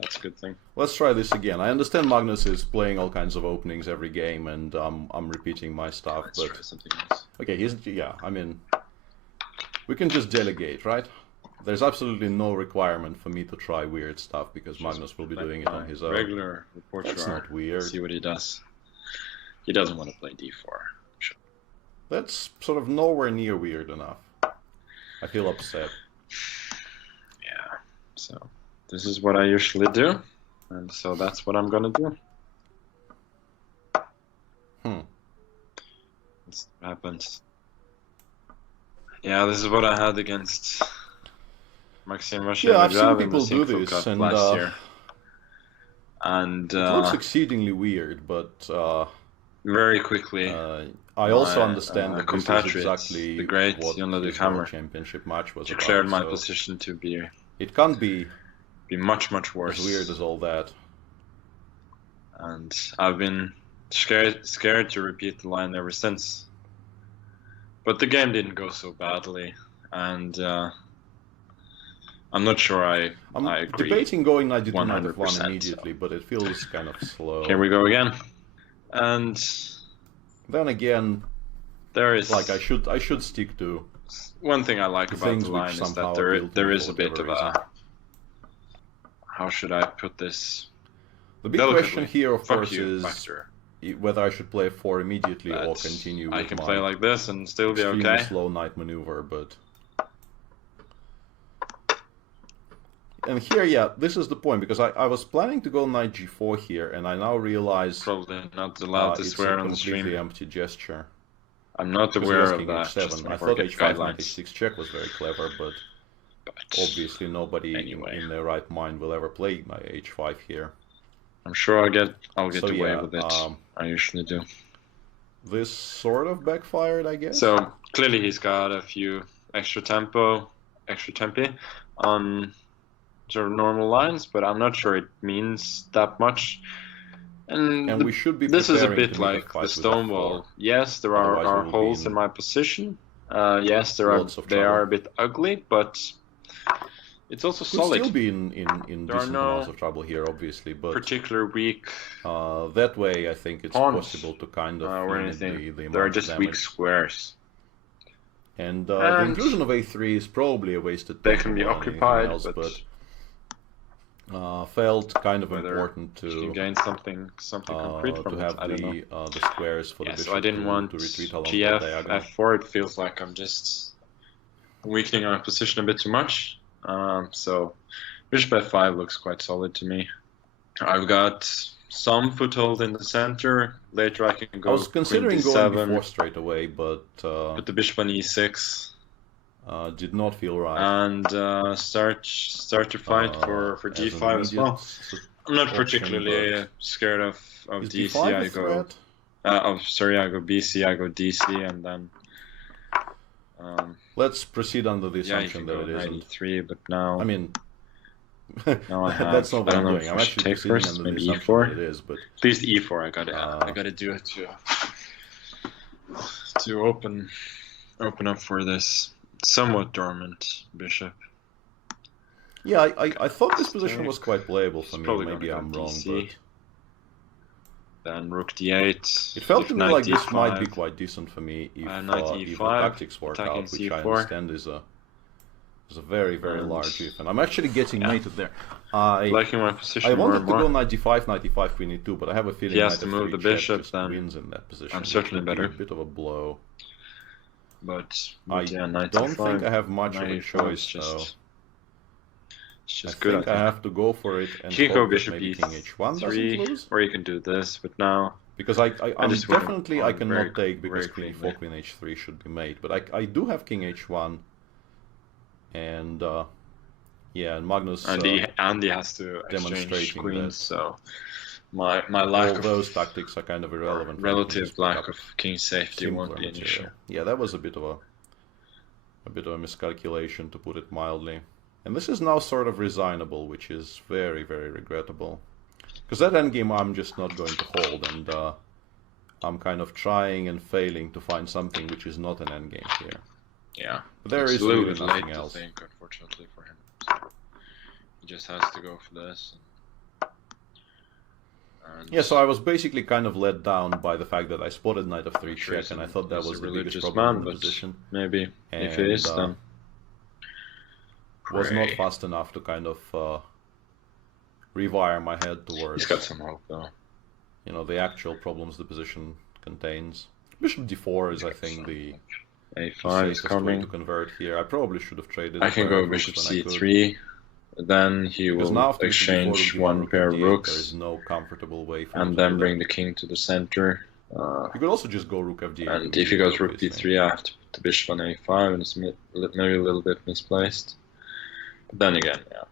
That's a good thing. Let's try this again. I understand Magnus is playing all kinds of openings every game, and I'm repeating my stuff. Let's but try something else. Okay, I mean, we can just delegate, right? There's absolutely no requirement for me to try weird stuff because Magnus will be doing it on his own. Regular report. That's not weird. See what he does. He doesn't want to play d4. Sure. That's sort of nowhere near weird enough. I feel upset. Yeah. So this is what I usually do, and so that's what I'm gonna do. This happens. Yeah, this is what I had against Maxim Russia. Yeah, I've seen people do this, and last year. And it looks exceedingly weird, but very quickly. I also understand that this is exactly the great what this World Championship match was declared about. my position to be. It can't be much worse. As weird as all that. And I've been scared to repeat the line ever since. But the game didn't go so badly, and I'm not sure I agree. Debating going knight d2 knight f1 immediately, but it feels kind of slow. Here we go again. And then again, there is like I should stick to one thing I like about the line is that there is a bit of a, how should I put this? The big question here, of course, is factor. Whether I should play f4 immediately or continue with I can play like this and still be okay. Extremely slow knight maneuver, but. And here, yeah, this is the point, because I was planning to go knight g4 here, and I now realize probably not allowed to swear on the stream. It's a completely empty gesture. I'm not aware of that. I thought h5 knight h6 check was very clever, but obviously nobody in their right mind will ever play knight h5 here. I'm sure I'll get away with it. I usually do. This sort of backfired, I guess. So clearly he's got a few extra tempi on sort of normal lines, but I'm not sure it means that much. And we should be. This is a bit like the stone wall. Yes, there are holes in my position. Yes, they are a bit ugly, but it's also solid. Still be in decent amounts of trouble here, obviously, but particular weak. That way, I think it's possible to kind of limit the there are just weak squares. And the inclusion of a3 is probably a wasted. They can be occupied, but felt kind of important to gain something concrete from to have the squares for the bishop so I didn't want to retreat along GF, the diagonal. F4. It feels like I'm just weakening our position a bit too much. So bishop f5 looks quite solid to me. I've got some foothold in the center. Later I can go. I was considering going before straight away, but the bishop on e6 did not feel right. And start to fight for d5 as well. I'm not particularly scared of DC. I go. I go BC. I go DC, and then. Let's proceed under the assumption that it isn't. 93, but now. I mean, now I have, that's not what I'm doing. I'm actually take first, under maybe the assumption e4. that it is, but at least e4. I gotta do it to open up for this somewhat dormant bishop. Yeah, I thought this position was quite playable for me. Maybe I'm wrong, but then rook d8. It felt to me like this d5. might be quite decent for me if the tactics work out, which I understand is a very large if, and I'm actually getting mated there. Liking my position I wanted more to go knight d5, knight d5, queen e2, but I have a feeling he has to move the bishop, then wins in that position. I'm certainly better. A bit of a blow. But I don't think I have much of a choice, though. It's just I good. think I have to go for it and Chico hope bishop maybe king h1 doesn't lose. Or you can do this, but now because I definitely I cannot very, take because very queen e4, queen h3 should be made. But I do have king h1, and yeah, and Magnus Andy has to exchange queens, so my lack of those tactics are kind of irrelevant. Relative lack of king safety won't be an issue. Yeah, that was a bit of a miscalculation, to put it mildly. And this is now sort of resignable, which is very regrettable. Because that endgame I'm just not going to hold, and I'm kind of trying and failing to find something which is not an endgame here. Yeah, but there is really nothing else. Unfortunately for him. So he just has to go for this. And Yeah, so I was basically kind of let down by the fact that I spotted knight of 3 sure check, and I thought that he's was a the biggest religious problem man, in the but position. maybe if he And is, then was not pray. fast enough to kind of rewire my head He's towards, got some hope though. you know, the actual problems the position contains. Bishop d4 is, I think, the A5 is safest way coming. to convert here. I probably should have traded I a can pair go of bishop rooks when I could. c3. Then he Because will now after bishop d4, rook exchange d1, one rook pair of f8, there is rooks no comfortable way for him and to then do bring that. the king to the center. You could also just go rook f8. And if he goes rook d3, I have to put the bishop on a5, and it's maybe a little bit misplaced. But then again, yeah.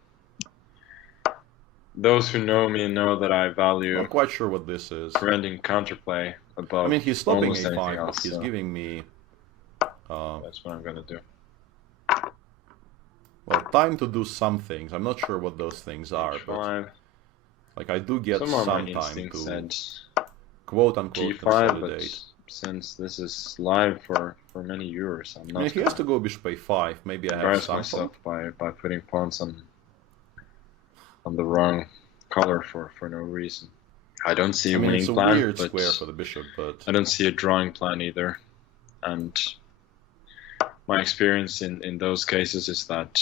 Those who know me know that I value Not quite sure what this is. preventing counterplay above I mean, he's stopping almost anything a5, else, but he's so giving me... that's what I'm gonna do. Well, time to do some things. I'm not sure what those things are, but H5. like I do get Some of my some time instincts to said quote-unquote G5, consolidate. but since this is live for many viewers, I'm I not mean, he has to go bishop a5. Maybe I have embarrass some myself hope. by putting pawns on the wrong color for no reason. I don't see I a mean, winning it's a plan, weird but square for the bishop, but I don't see a drawing plan either. And my experience in those cases is that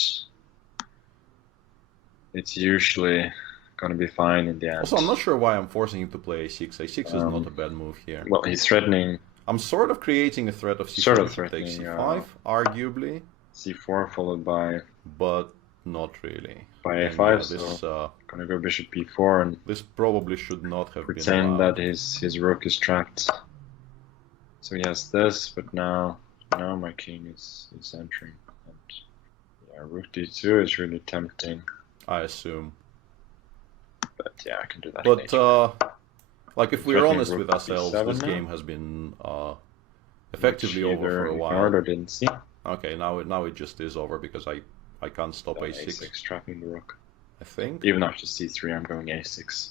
it's usually going to be fine in the end. also I'm not sure why I'm forcing him to play a6. A6 is not a bad move here. Well, he's threatening. I'm sort of creating a threat of c4 Sort of bishop takes threatening, c5, arguably, C4 followed by but not really. A5. And, So this gonna go bishop b4 and this probably should not have been pretend allowed. that his rook is trapped. So he has this, but now my king is entering. And yeah, rook d2 is really tempting. I assume. But yeah, I can do that. But like, if we're Threatening honest rook with ourselves, b7 this now? game has been effectively over for a while. Ignored or didn't see. Okay, now it just is over because I can't stop a6. A6 trapping the rook. I think. Even after c3, I'm going a6.